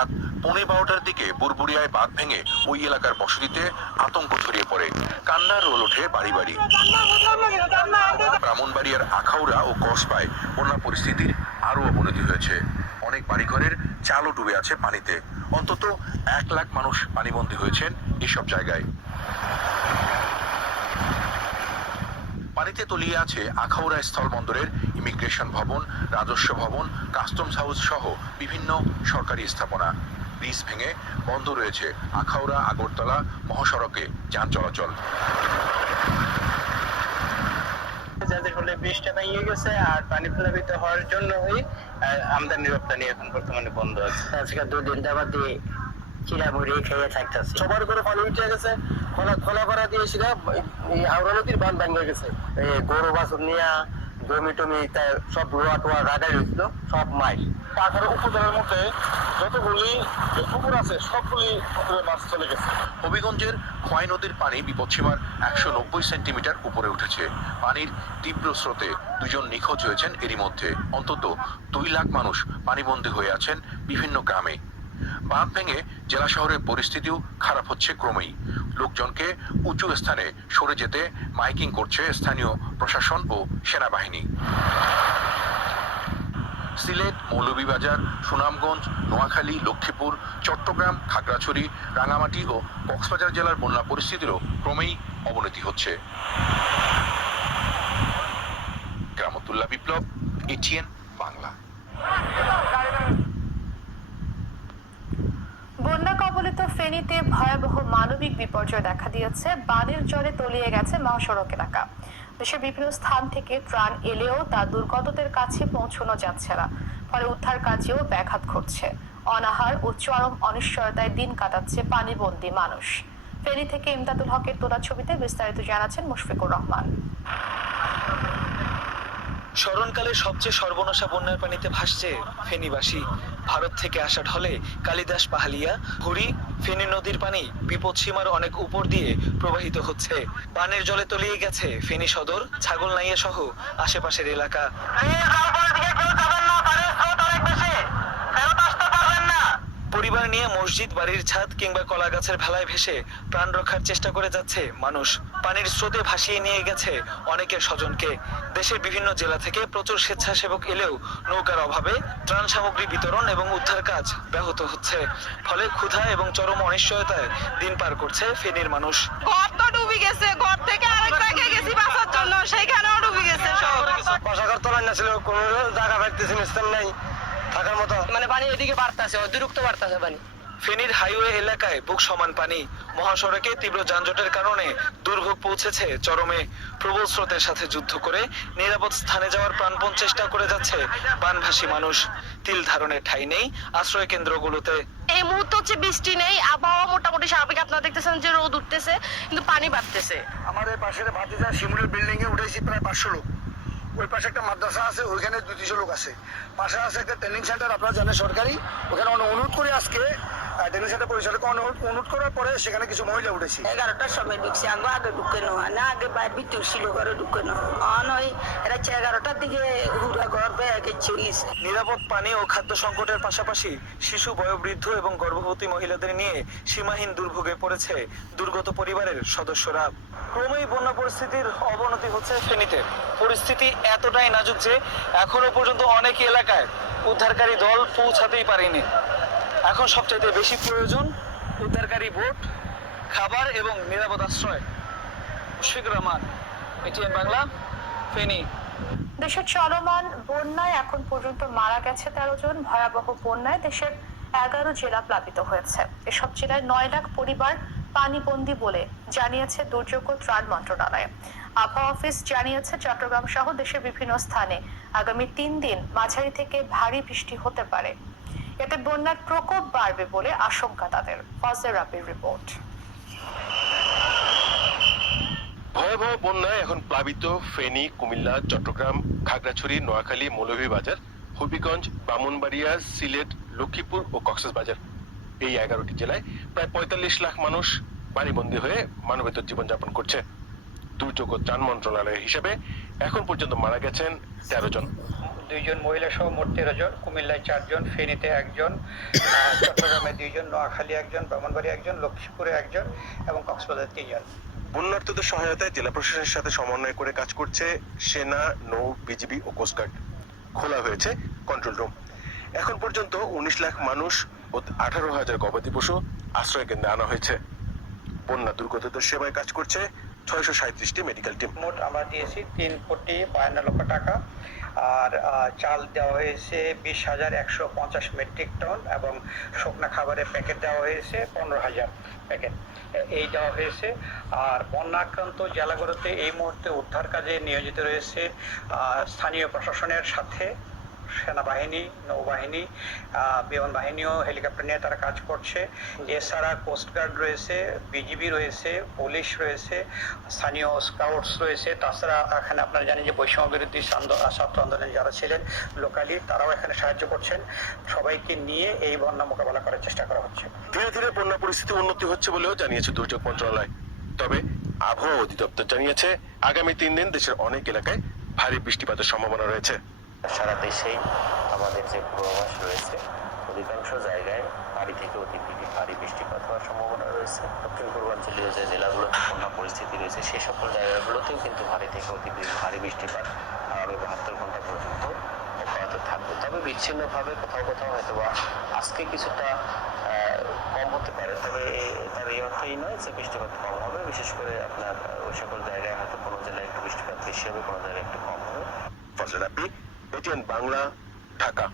রাত 12:15টার দিকে বুরবুরিয়ায় বাঁধ ভেঙে ওই এলাকার বসতিতে আতঙ্ক ছড়িয়ে পড়ে। কান্নার রোল ওঠে বাড়ি বাড়ি। ব্রাহ্মণবাড়িয়ার আখাউড়া ও কসবায় বন্যা পরিস্থিতির আরও অবনতি হয়েছে। অনেক বাড়িঘরের চালও ডুবে আছে পানিতে। অন্তত 1 লাখ মানুষ পানিবন্দী হয়েছেন এসব জায়গায়। পানিতে তলিয়ে আছে আখাউড়া স্থলবন্দরের ইমিগ্রেশন ভবন, রাজস্ব ভবন, কাস্টমস হাউস সহ বিভিন্ন সরকারি স্থাপনা। ব্রিজ ভেঙে বন্ধ রয়েছে আখাউড়া আগরতলা মহাসড়কে যান চলাচল। যাদের ফলে ব্রিজটা ভেঙে গেছে আর পানি প্লাবিত হওয়ার জন্যই আমদানি রপ্তানি এখন বর্তমানে বন্ধ আছে। আজকে 2 দিন যাবত চিরামুড়ি খেয়ে থাকতেছে। সবার করে পানি উঠে গেছে, খোলা করা দিয়েছিল, হাওড়া নদীর বাঁধ ভেঙে গেছে। গরু বাছুর নিয়ে জমি টমি সব রোয়া টোয়া গাড়াই হয়েছিল, সব মাছ। পাখার উপজেলার মধ্যে যতগুলি পুকুর আছে সবগুলি পুকুরে মাছ চলে গেছে। হবিগঞ্জের খোয়াই নদীর পানি বিপদসীমার 190 সেন্টিমিটার উপরে উঠেছে। পানির তীব্র স্রোতে 2 জন নিখোঁজ হয়েছেন এরই মধ্যে। অন্তত 2 লাখ মানুষ পানিবন্দী হয়ে আছেন বিভিন্ন গ্রামে। বাঁধ ভেঙে জেলা শহরের পরিস্থিতিও খারাপ হচ্ছে ক্রমেই। লোকজনকে উঁচু স্থানে সরে যেতে মাইকিং করছে স্থানীয় প্রশাসন ও সেনাবাহিনী। সিলেট, মৌলভীবাজার, সুনামগঞ্জ, নোয়াখালী, লক্ষ্মীপুর, চট্টগ্রাম, খাগড়াছড়ি, রাঙামাটি ও কক্সবাজার জেলার বন্যা পরিস্থিতিরও ক্রমেই অবনতি হচ্ছে। গ্রামতুল্লাহ বিপ্লব, এটিএন বাংলা। বন্যা কবলিত ফেনীতে ভয়াবহ মানবিক বিপর্যয় দেখা দিয়েছে। বানের জলে তলিয়ে গেছে মহাসড়ক এলাকা। দেশের বিভিন্ন স্থান থেকে ত্রাণ এলেও তা দুর্গতদের কাছে পৌঁছানো যাচ্ছে না, ফলে উদ্ধার কাজেও ব্যাঘাত ঘটছে। অনাহার ও চরম অনিশ্চয়তায় দিন কাটাচ্ছে পানিবন্দী মানুষ। ফেনী থেকে ইমদাদুল হকের তোলা ছবিতে বিস্তারিত জানাচ্ছেন মুশফিকুর রহমান। স্মরণকালে সবচেয়ে সর্বনাশা বন্যার পানিতে ভাসছে ফেনীবাসী। ভারত থেকে আসা ঢলে কালিদাস পাহালিয়া, হুড়ি, ফেনী নদীর পানি বিপদসীমার অনেক উপর দিয়ে প্রবাহিত হচ্ছে। বানের জলে তলিয়ে গেছে ফেনী সদর, ছাগলনাইয়া সহ আশেপাশের এলাকা। পরিবার নিয়ে মসজিদ, বাড়ির ছাদ কিংবা কলা গাছের ভেলায় ভেসে প্রাণ রক্ষার চেষ্টা করে যাচ্ছে মানুষ। পানির স্রোতে ভাসিয়ে নিয়ে গেছে অনেকের স্বজনকে। দেশের বিভিন্ন জেলা থেকে প্রচুর স্বেচ্ছাসেবক এলেও নৌকার অভাবে ত্রাণ সামগ্রী বিতরণ এবং উদ্ধার কাজ ব্যাহত হচ্ছে। ফলে ক্ষুধা এবং চরম অনিশ্চয়তায় দিন পার করছে ফেনীর মানুষ। ঘর তো ডুবে গেছে, ঘর থেকে আরেক জায়গায় গেছি বাঁচার জন্য, সেইখানেও ডুবে গেছে সব। বাসাঘর তোলার না ছিল, কোনো জায়গা পাইতেছে স্থান নাই থাকার মতো। মানে পানি এদিকে বাড়তেছে, অতিরিক্ত বাড়তেছে পানি। ফেনীর হাইওয়ে এলাকায় বুক সমান পানি। মহাসড়কে তীব্র যানজটের কারণে দুর্ভোগ পৌঁছেছে চরমে। প্রবল স্রোতের সাথে যুদ্ধ করে নিরাপদ স্থানে যাওয়ার প্রাণপণ চেষ্টা করে যাচ্ছে বানভাসী মানুষ। তিল ধারণের ঠাঁই নেই আশ্রয় কেন্দ্রগুলোতে। এই মুহূর্তে হচ্ছে বৃষ্টি নেই, আবহাওয়া মোটামুটি স্বাভাবিক। আপনারা দেখতেছেন যে রোদ উঠতেছে কিন্তু পানি বাড়তেছে। আমার এই পাশের ভাতিজা শিমুলের বিল্ডিং এ উঠেছি প্রায় 500 লোক। ওই পাশে একটা মাদ্রাসা আছে, ওইখানে 200-300 লোক আছে। পাশে আছে একটা ট্রেনিং সেন্টার, আপনারা জানেন সরকারি। ওখানে অনুরোধ করে আজকে ট্রেনিং সেন্টার পরিচালক অনুরোধ করার পরে সেখানে কিছু মহিলা উঠেছি। 11টার সময় ঢুকছি, আগে ঢুকানো হয় না, আগে বাইর ভিতর ছিল ঘরে ঢুকানো হয়। এরা 11টার দিকে হুড়া ঘর বেয়ে চলিয়েছে। নিরাপদ পানি ও খাদ্য সংকটের পাশাপাশি শিশু, বয়োবৃদ্ধ এবং গর্ভবতী মহিলাদের নিয়ে সীমাহীন দুর্ভোগে পড়েছে দুর্গত পরিবারের সদস্যরা। ক্রমেই বন্যা পরিস্থিতির অবনতি হচ্ছে ফেনীতে। পরিস্থিতি এতটাই নাজুক যে এখনো পর্যন্ত অনেক এলাকায় উদ্ধারকারী দল পৌঁছাতেই পারেনি। এখন সবচাইতে বেশি প্রয়োজন উদ্ধারকারী বোট, খাবার এবং নিরাপদ আশ্রয়। মুশফিকুর রহমান, এটিএন বাংলা, ফেনী। দেশের চলমান বন্যায় এখন পর্যন্ত মারা গেছে 13 জন। ভয়াবহ বন্যায় দেশের 11 জেলা প্লাবিত হয়েছে। এসব জেলায় 9 লাখ পরিবার পানিবন্দী বলে জানিয়েছে দুর্যোগ ও ত্রাণ মন্ত্রণালয়। আবহাওয়া অফিস জানিয়েছে চট্টগ্রাম সহ দেশের বিভিন্ন স্থানে আগামী 3 দিন মাঝারি থেকে ভারী বৃষ্টি হতে পারে। এতে বন্যার প্রকোপ বাড়বে বলে আশঙ্কা তাদের। ফজলে রাব্বির রিপোর্ট। ভয়াবহ বন্যায় এখন প্লাবিত ফেনী, কুমিল্লা, চট্টগ্রাম, খাগড়াছড়ি, নোয়াখালী, মৌলভীবাজার, হবিগঞ্জ, ব্রাহ্মণবাড়িয়া, সিলেট, লক্ষ্মীপুর ও কক্সবাজার। এই 11টি জেলায় প্রায় 45 লাখ মানুষ পানিবন্দী হয়ে মানবেতর জীবনযাপন করছে। দুর্যোগ ও ত্রাণ মন্ত্রণালয়ের হিসেবে এখন পর্যন্ত মারা গেছেন 13 জন। 2 জন মহিলা সহ মোট 13 জন, কুমিল্লায় 4 জন, ফেনীতে 1 জন, চট্টগ্রামে 2 জন, নোয়াখালী 1 জন, ব্রাহ্মণবাড়িয়া 1 জন, লক্ষ্মীপুরে 1 জন এবং কক্সবাজার 3 জন। বন্যার্তদের সহায়তায় জেলা প্রশাসনের সাথে সমন্বয় করে কাজ করছে সেনা, নৌ, বিজিবি ও কোস্টগার্ড। খোলা হয়েছে কন্ট্রোল রুম। এখন পর্যন্ত 19 লাখ মানুষ ও 18,000 গবাদি পশু আশ্রয় কেন্দ্রে আনা হয়েছে। বন্যা দুর্গতদের সেবায় কাজ করছে 637টি মেডিকেল টিম। মোট আমরা দিয়েছি 3,52,00,000 টাকা, আর চাল দেওয়া হয়েছে 20,150 মেট্রিক টন এবং শুকনা খাবারের প্যাকেট দেওয়া হয়েছে 15,000 প্যাকেট এই দেওয়া হয়েছে। আর বন্যা আক্রান্ত জেলাগুলোতে এই মুহূর্তে উদ্ধার কাজে নিয়োজিত রয়েছে স্থানীয় প্রশাসনের সাথে সেনাবাহিনী, নৌবাহিনী, বিমান বাহিনীও হেলিকপ্টার নিয়ে তারা কাজ করছে। এছাড়া কোস্টগার্ড রয়েছে, বিজিবি রয়েছে, পুলিশ রয়েছে, স্থানীয় স্কাউটস রয়েছে। তাছাড়া এখানে আপনারা জানেন যে বৈষম্য বিরোধী ছাত্র আন্দোলনে যারা ছিলেন লোকালি, তারাও এখানে সাহায্য করছেন। সবাইকে নিয়ে এই বন্যা মোকাবেলা করার চেষ্টা করা হচ্ছে। ধীরে ধীরে বন্যা পরিস্থিতি উন্নতি হচ্ছে বলেও জানিয়েছে দুর্যোগ মন্ত্রণালয়। তবে আবহাওয়া অধিদপ্তর জানিয়েছে আগামী 3 দিন দেশের অনেক এলাকায় ভারী বৃষ্টিপাতের সম্ভাবনা রয়েছে। সারা দেশেই আমাদের যে পূর্বাভাস রয়েছে, অধিকাংশ জায়গায় ভারী থেকে অতি ভারী বৃষ্টিপাত হওয়ার সম্ভাবনা রয়েছে। দক্ষিণ পূর্বাঞ্চলীয় যে জেলাগুলোতে বন্যা পরিস্থিতি রয়েছে সেই সকল জায়গাগুলোতেও কিন্তু ভারী থেকে অতি ভারী বৃষ্টিপাত আগামী 72 ঘন্টা পর্যন্ত অব্যাহত থাকবে। তবে বিচ্ছিন্নভাবে কোথাও কোথাও হয়তো বা আজকে কিছুটা কম হতে পারে, তবে তার এই অর্থই নয় যে বৃষ্টিপাত কম হবে। বিশেষ করে আপনার ওই সকল জায়গায় হয়তো কোনো জেলায় একটু বৃষ্টিপাত বেশি হবে, কোনো জায়গায় একটু কম হবে। ফজলে রাব্বি, এটিএন বাংলা, ঢাকা।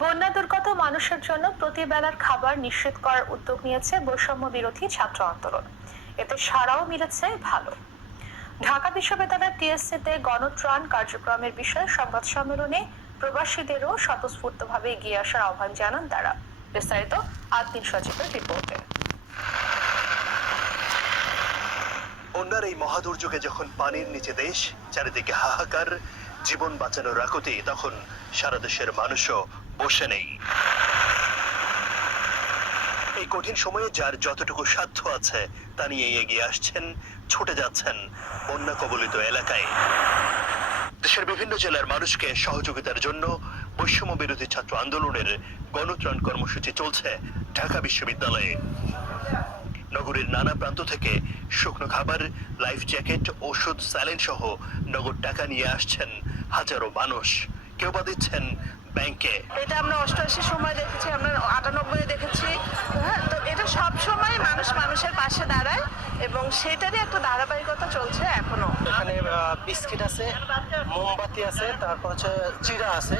বন্যা দুর্গত মানুষের জন্য প্রতিবেলার খাবার নিশ্চিত করার উদ্যোগ নিয়েছে বৈষম্য বিরোধী ছাত্র আন্দোলন। এতে সাড়াও মিলেছে ভালো। ঢাকা বিশ্ববিদ্যালয়ের টিএসসিতে গণত্রাণ কার্যক্রমের বিষয়ে সংবাদ সম্মেলনে প্রবাসীদেরও স্বতঃস্ফূর্তভাবে এগিয়ে আসার আহ্বান জানান তারা। বিস্তারিত আদিন সচিবের রিপোর্টে। বন্যার এই মহাদুর্যোগে যখন পানির নিচে দেশ, চারিদিকে হাহাকার, জীবন বাঁচানোর আকুতি, তখন সারা দেশের মানুষও বসে নেই। এই কঠিন সময়ে যার যতটুকু সাধ্য আছে তা নিয়ে এগিয়ে আসছেন, ছুটে যাচ্ছেন বন্যা কবলিত এলাকায়। দেশের বিভিন্ন জেলার মানুষকে সহযোগিতার জন্য বৈষম্য বিরোধী ছাত্র আন্দোলনের গণত্রাণ কর্মসূচি চলছে ঢাকা বিশ্ববিদ্যালয়ে। নগরীর নানা প্রান্ত থেকে শুকনো খাবার, লাইফ জ্যাকেট, ওষুধ, স্যালাইন সহ নগদ টাকা নিয়ে আসছেন হাজারো মানুষ। কেউ বা দিচ্ছেন ব্যাংকে। এটা আমরা 88 সময় দেখেছি, আমরা 98 দেখেছি। হ্যাঁ, তো এটা সব সময় মানুষ মানুষের পাশে দাঁড়ায় এবং সেটারই একটা ধারাবাহিকতা চলছে এখনো। এখানে বিস্কিট আছে, মোমবাতি আছে, তারপর হচ্ছে চিড়া আছে।